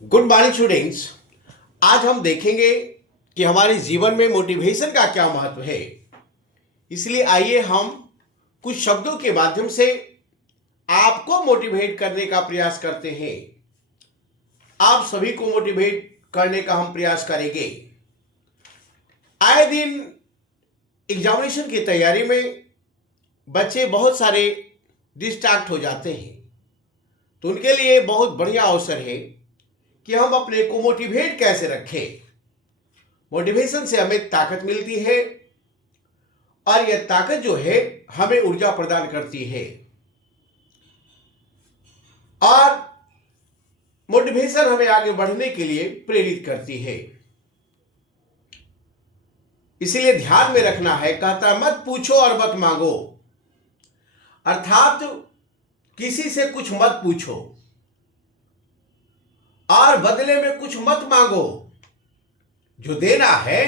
Good morning students. आज हम देखेंगे कि हमारे जीवन में मोटिवेशन का क्या महत्व है। इसलिए आइए हम कुछ शब्दों के माध्यम से आपको मोटिवेट करने का प्रयास करते हैं। आप सभी को मोटिवेट करने का हम प्रयास करेंगे। आए दिन एग्जामिनेशन की तैयारी में बच्चे बहुत सारे डिस्ट्रैक्ट हो जाते हैं, तो उनके लिए बहुत बढ़िया अवसर है कि हम अपने को मोटिवेट कैसे रखें। मोटिवेशन से हमें ताकत मिलती है और यह ताकत जो है हमें ऊर्जा प्रदान करती है और मोटिवेशन हमें आगे बढ़ने के लिए प्रेरित करती है। इसीलिए ध्यान में रखना है, कहता मत पूछो और मत मांगो, अर्थात किसी से कुछ मत पूछो और बदले में कुछ मत मांगो। जो देना है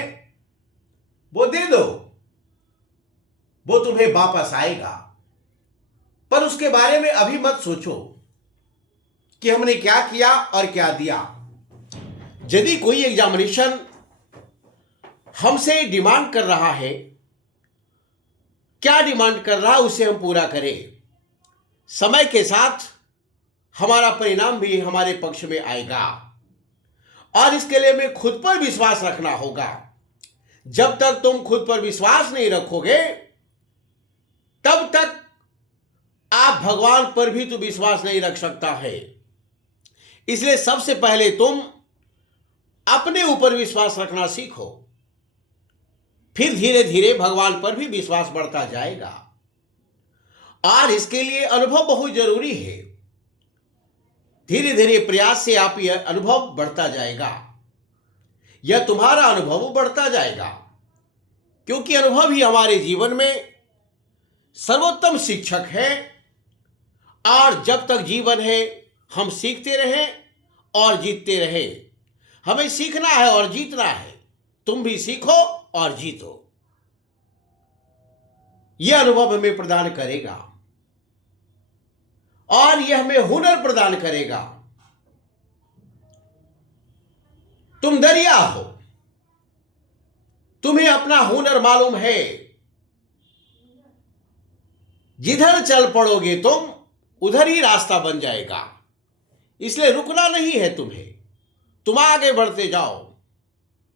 वो दे दो, वो तुम्हें वापस आएगा। पर उसके बारे में अभी मत सोचो कि हमने क्या किया और क्या दिया। यदि कोई एग्जामिनेशन हमसे डिमांड कर रहा है, क्या डिमांड कर रहा है उसे हम पूरा करें। समय के साथ हमारा परिणाम भी हमारे पक्ष में आएगा और इसके लिए हमें खुद पर विश्वास रखना होगा। जब तक तुम खुद पर विश्वास नहीं रखोगे तब तक आप भगवान पर भी तो विश्वास नहीं रख सकता है। इसलिए सबसे पहले तुम अपने ऊपर विश्वास रखना सीखो, फिर धीरे धीरे भगवान पर भी विश्वास बढ़ता जाएगा। और इसके लिए अनुभव बहुत जरूरी है। धीरे धीरे प्रयास से आप यह अनुभव बढ़ता जाएगा, यह तुम्हारा अनुभव बढ़ता जाएगा, क्योंकि अनुभव ही हमारे जीवन में सर्वोत्तम शिक्षक है। और जब तक जीवन है हम सीखते रहें और जीतते रहें। हमें सीखना है और जीतना है। तुम भी सीखो और जीतो। यह अनुभव हमें प्रदान करेगा और यह हमें हुनर प्रदान करेगा। तुम दरिया हो, तुम्हें अपना हुनर मालूम है। जिधर चल पड़ोगे तुम उधर ही रास्ता बन जाएगा। इसलिए रुकना नहीं है तुम्हें, तुम आगे बढ़ते जाओ।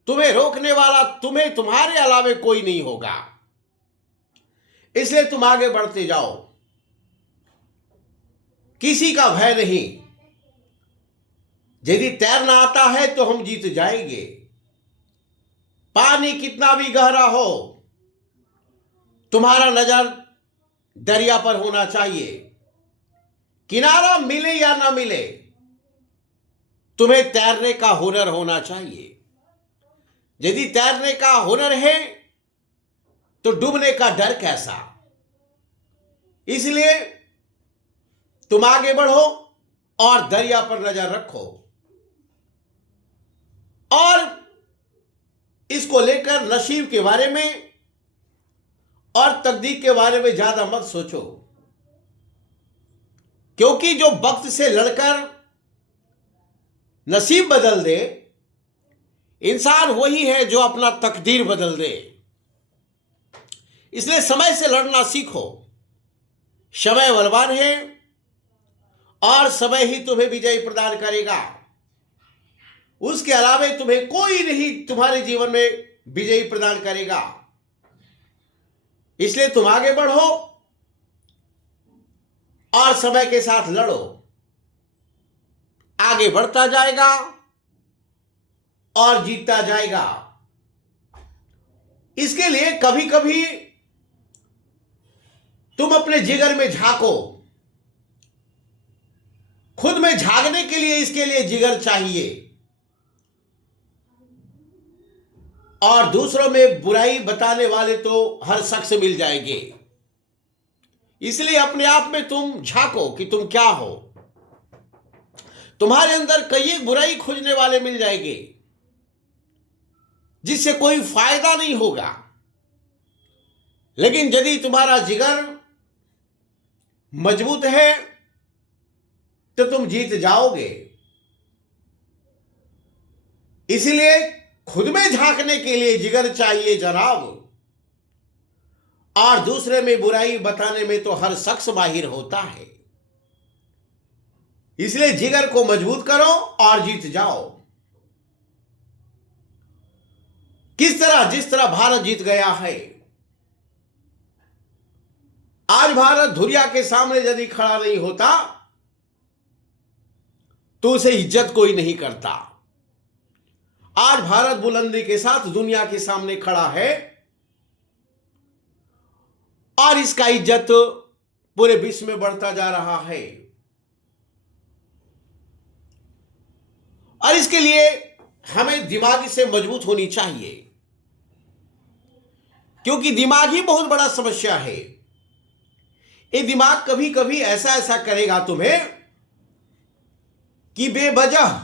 तुम्हें रोकने वाला तुम्हें तुम्हारे अलावे कोई नहीं होगा, इसलिए तुम आगे बढ़ते जाओ। किसी का भय नहीं। यदि तैरना आता है तो हम जीत जाएंगे। पानी कितना भी गहरा हो, तुम्हारा नजर दरिया पर होना चाहिए। किनारा मिले या ना मिले, तुम्हें तैरने का हुनर होना चाहिए। यदि तैरने का हुनर है तो डूबने का डर कैसा। इसलिए तुम आगे बढ़ो और दरिया पर नजर रखो और इसको लेकर नसीब के बारे में और तकदीर के बारे में ज्यादा मत सोचो, क्योंकि जो वक्त से लड़कर नसीब बदल दे, इंसान वही है जो अपना तकदीर बदल दे। इसलिए समय से लड़ना सीखो। समय बलवान है और समय ही तुम्हें विजय प्रदान करेगा। उसके अलावा तुम्हें कोई नहीं तुम्हारे जीवन में विजय प्रदान करेगा। इसलिए तुम आगे बढ़ो और समय के साथ लड़ो। आगे बढ़ता जाएगा और जीतता जाएगा। इसके लिए कभी कभी तुम अपने जिगर में झांको। खुद में झांकने के लिए इसके लिए जिगर चाहिए और दूसरों में बुराई बताने वाले तो हर शख्स मिल जाएंगे। इसलिए अपने आप में तुम झांको कि तुम क्या हो। तुम्हारे अंदर कई बुराई खोजने वाले मिल जाएंगे जिससे कोई फायदा नहीं होगा। लेकिन यदि तुम्हारा जिगर मजबूत है तो तुम जीत जाओगे। इसलिए खुद में झांकने के लिए जिगर चाहिए जनाब, और दूसरे में बुराई बताने में तो हर शख्स माहिर होता है। इसलिए जिगर को मजबूत करो और जीत जाओ। किस तरह, जिस तरह भारत जीत गया है। आज भारत धुरिया के सामने यदि खड़ा नहीं होता तो उसे इज्जत कोई नहीं करता। आज भारत बुलंदी के साथ दुनिया के सामने खड़ा है और इसका इज्जत पूरे विश्व में बढ़ता जा रहा है। और इसके लिए हमें दिमाग से मजबूत होनी चाहिए, क्योंकि दिमाग ही बहुत बड़ा समस्या है। ये दिमाग कभी कभी ऐसा ऐसा करेगा तुम्हें कि बेवजह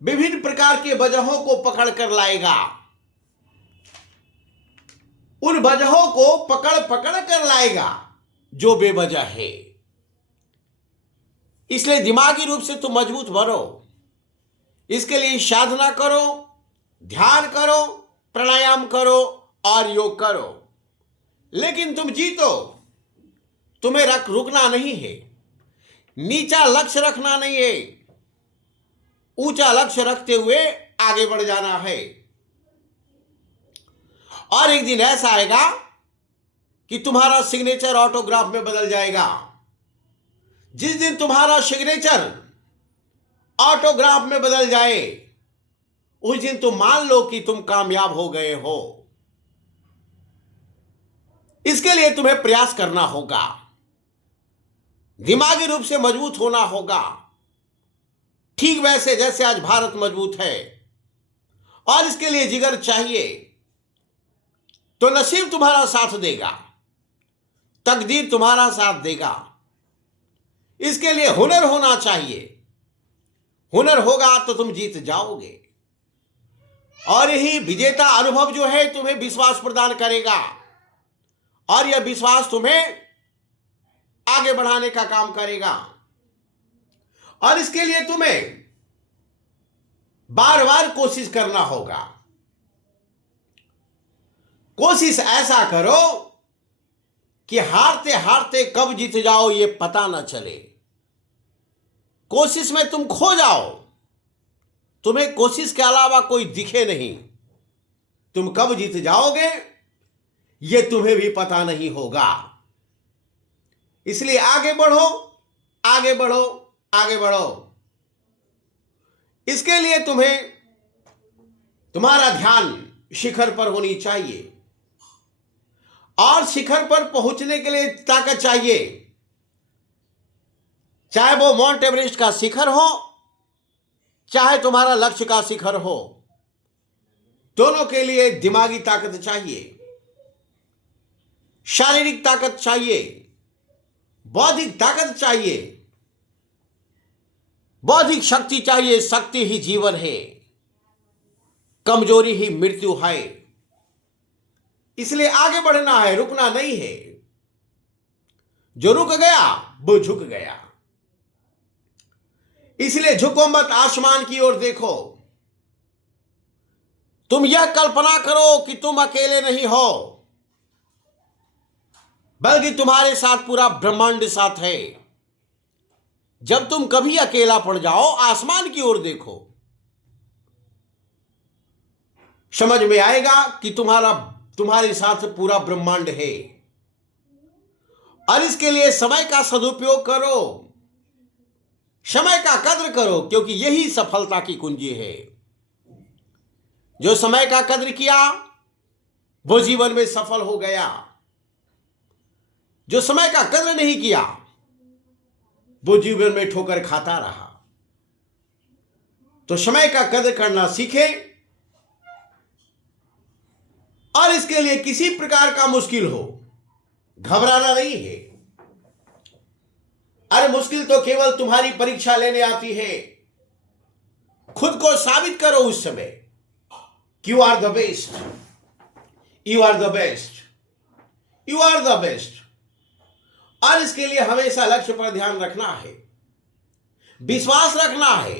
विभिन्न प्रकार के वजहों को पकड़ कर लाएगा, उन वजहों को पकड़ पकड़ कर लाएगा जो बेवजह है। इसलिए दिमागी रूप से तुम मजबूत बनो। इसके लिए साधना करो, ध्यान करो, प्राणायाम करो और योग करो, लेकिन तुम जीतो। तुम्हें रुकना नहीं है, नीचा लक्ष्य रखना नहीं है, ऊंचा लक्ष्य रखते हुए आगे बढ़ जाना है। और एक दिन ऐसा आएगा कि तुम्हारा सिग्नेचर ऑटोग्राफ में बदल जाएगा। जिस दिन तुम्हारा सिग्नेचर ऑटोग्राफ में बदल जाए, उस दिन तुम मान लो कि तुम कामयाब हो गए हो। इसके लिए तुम्हें प्रयास करना होगा, दिमागी रूप से मजबूत होना होगा, ठीक वैसे जैसे आज भारत मजबूत है। और इसके लिए जिगर चाहिए, तो नसीब तुम्हारा साथ देगा, तकदीर तुम्हारा साथ देगा। इसके लिए हुनर होना चाहिए, हुनर होगा तो तुम जीत जाओगे। और यही विजेता अनुभव जो है तुम्हें विश्वास प्रदान करेगा, और यह विश्वास तुम्हें आगे बढ़ाने का काम करेगा। और इसके लिए तुम्हें बार बार कोशिश करना होगा। कोशिश ऐसा करो कि हारते हारते कब जीत जाओ ये पता ना चले। कोशिश में तुम खो जाओ, तुम्हें कोशिश के अलावा कोई दिखे नहीं। तुम कब जीत जाओगे ये तुम्हें भी पता नहीं होगा। इसलिए आगे बढ़ो, आगे बढ़ो, आगे बढ़ो। इसके लिए तुम्हें तुम्हारा ध्यान शिखर पर होनी चाहिए, और शिखर पर पहुंचने के लिए ताकत चाहिए। चाहे वो माउंट एवरेस्ट का शिखर हो, चाहे तुम्हारा लक्ष्य का शिखर हो, दोनों के लिए दिमागी ताकत चाहिए, शारीरिक ताकत चाहिए, बौद्धिक ताकत चाहिए। बौद्धिक शक्ति चाहिए। शक्ति ही जीवन है, कमजोरी ही मृत्यु है। इसलिए आगे बढ़ना है, रुकना नहीं है। जो रुक गया वो झुक गया। इसलिए झुको मत, आसमान की ओर देखो। तुम यह कल्पना करो कि तुम अकेले नहीं हो, बल्कि तुम्हारे साथ पूरा ब्रह्मांड साथ है। जब तुम कभी अकेला पड़ जाओ, आसमान की ओर देखो, समझ में आएगा कि तुम्हारे साथ पूरा ब्रह्मांड है। और इसके लिए समय का सदुपयोग करो, समय का कद्र करो, क्योंकि यही सफलता की कुंजी है। जो समय का कद्र किया वो जीवन में सफल हो गया। जो समय का कद्र नहीं किया वो जीवन में ठोकर खाता रहा। तो समय का कद्र करना सीखे। और इसके लिए किसी प्रकार का मुश्किल हो, घबराना नहीं है। अरे मुश्किल तो केवल तुम्हारी परीक्षा लेने आती है। खुद को साबित करो उस समय, you are the best, you are the best, you are the best. और इसके लिए हमेशा लक्ष्य पर ध्यान रखना है, विश्वास रखना है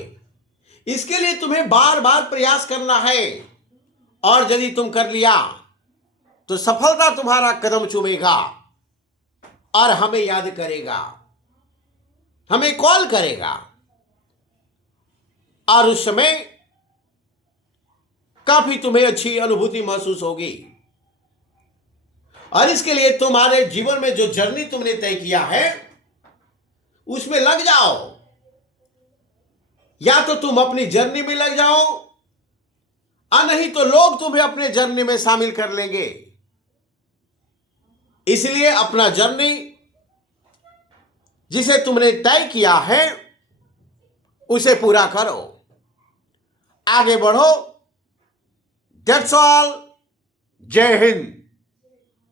इसके लिए तुम्हें बार बार प्रयास करना है, और यदि तुम कर लिया तो सफलता तुम्हारा कदम चूमेगा और हमें याद करेगा, हमें कॉल करेगा, और उस समय काफी तुम्हें अच्छी अनुभूति महसूस होगी। और इसके लिए तुम्हारे जीवन में जो जर्नी तुमने तय किया है उसमें लग जाओ, या तो तुम अपनी जर्नी में लग जाओ, और नहीं तो लोग तुम्हें अपने जर्नी में शामिल कर लेंगे। इसलिए अपना जर्नी जिसे तुमने तय किया है उसे पूरा करो, आगे बढ़ो। That's all. जय हिंद।